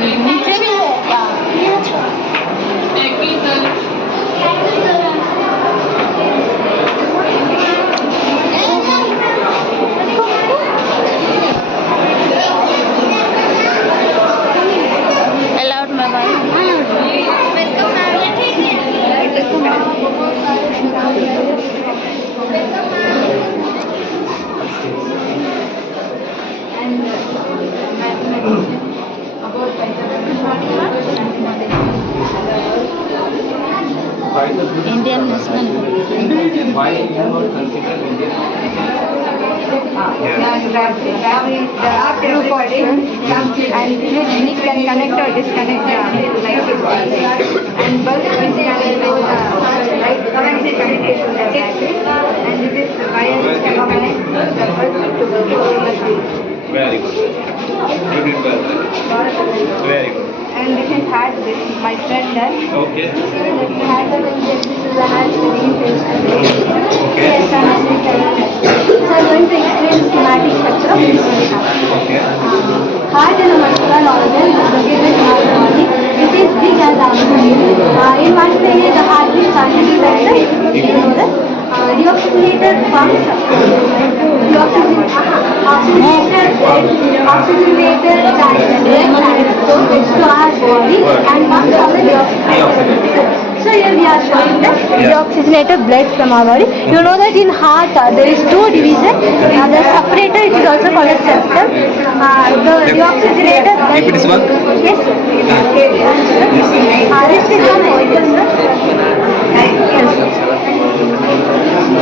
नीचे भी है Indian Muslim. Why you not consider Indian? Group of friends and we can connect or disconnect the light and bulb which can allow the light current communication the battery and this is the wire which can connect the bulb to the battery. Very good. You did well. Very good. And this is hard disk, my friend done. Okay. This is hard disk, this is the hard disk. Yes, so I'm going to explain schematic structure of this one. Okay. Heart is a muscular organ located in our body. It is big as our body. In one way, the heart is constituted by the deoxygenated pumps, oxygenated to our body and pumps from the deoxygenated. So here we are showing the deoxygenated blood from our body. You know that in heart there is two divisions. The separator, it is also called as septum. The deoxygenated blood. Repeat this one. Yes. This is one molecule, sir.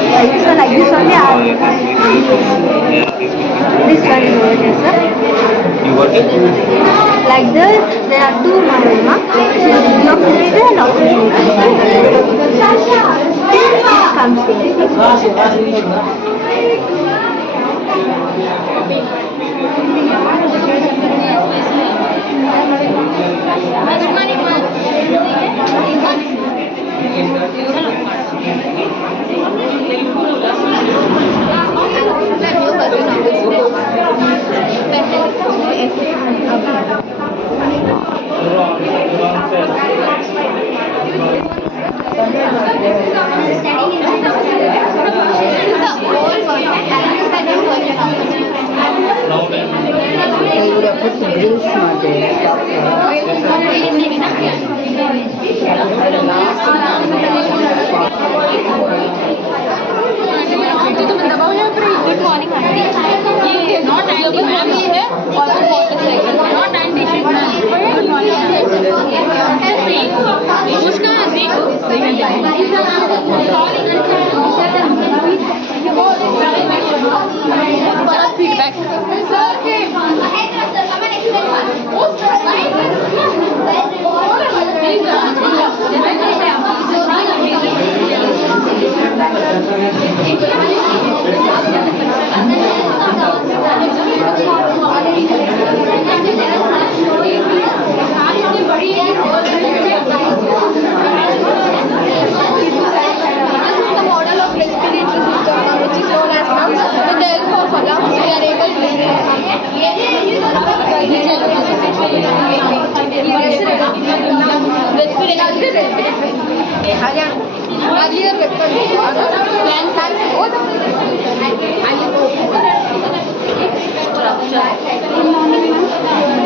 Yes. So like this only. This one is over here, sir. You working? Like this, there are two monomers, deoxygenated and Good morning, aunty. ये not aunty ma'am ये है और वो motorcycle not aunty ma'am. Good morning. उसका feedback.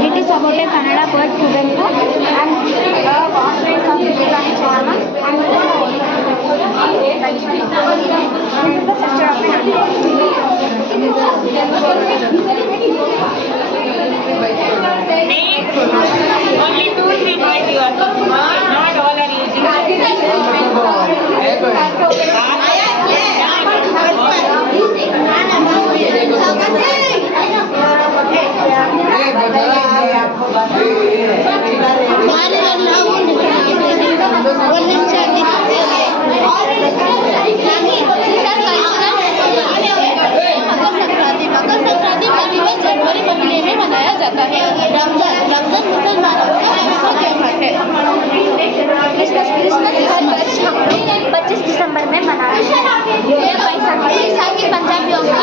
It is about a Kannada bird Kubenpu and vast range of Vijayani Chayama and this is the structure of an animal. Only 2-3 boys you are talking. Not all are using. जनवरी महीने में मनाया जाता है। रमजान मुसलमानों का ऐसा त्योहार है। क्रिसमस हर वर्ष हम लोग 25 दिसंबर में मनाते हैं। ये बैसाखी पंजाबियों का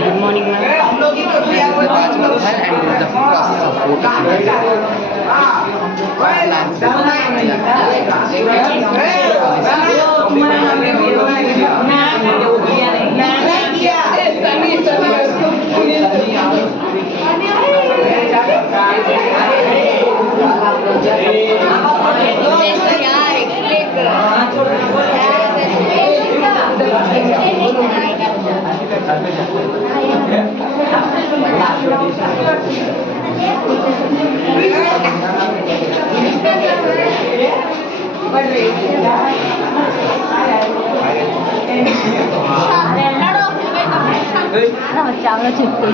Good morning, ma'am. This is Raj Mathur and this is the process of photosynthesis. चावल चिपके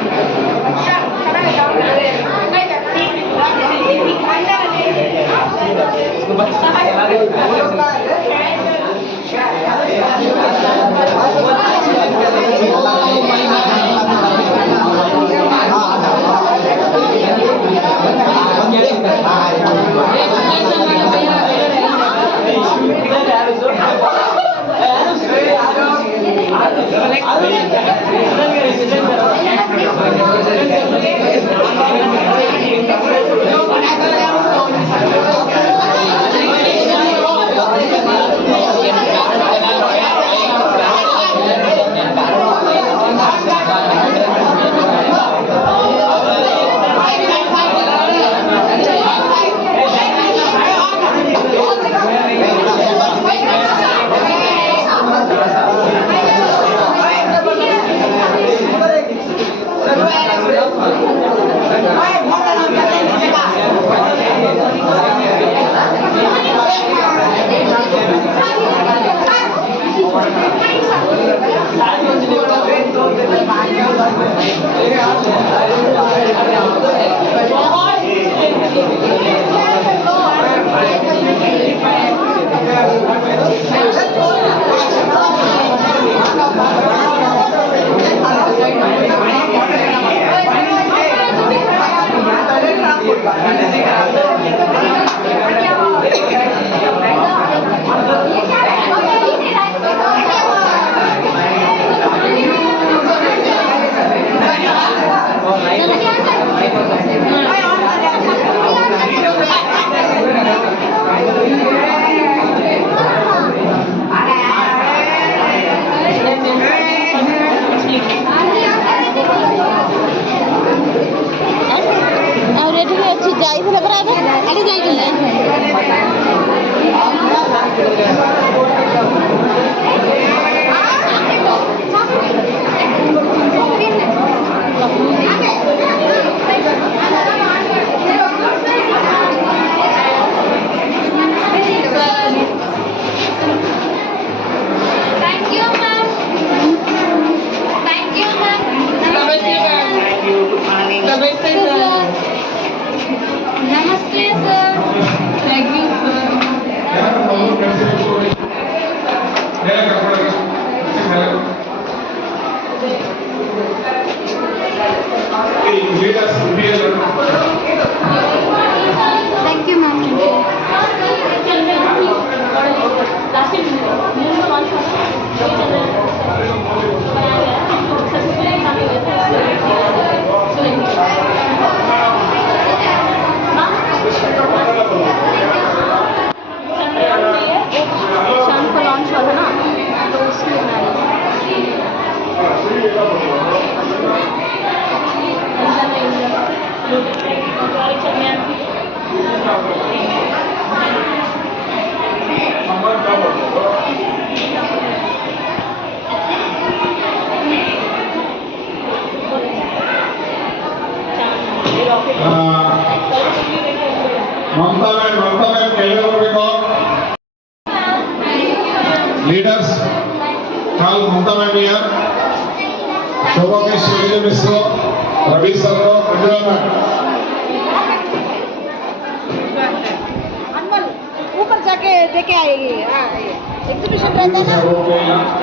Thank you, ma'am. शाम को लॉन्च हुआ था ना, तो उसमें Leaders, call Mamta ma'am here. Shobha Mishra, Ravi Sarro, Pranjala ma'am. ऊपर जाके देखे आएगी एग्जीबिशन रहता है ना।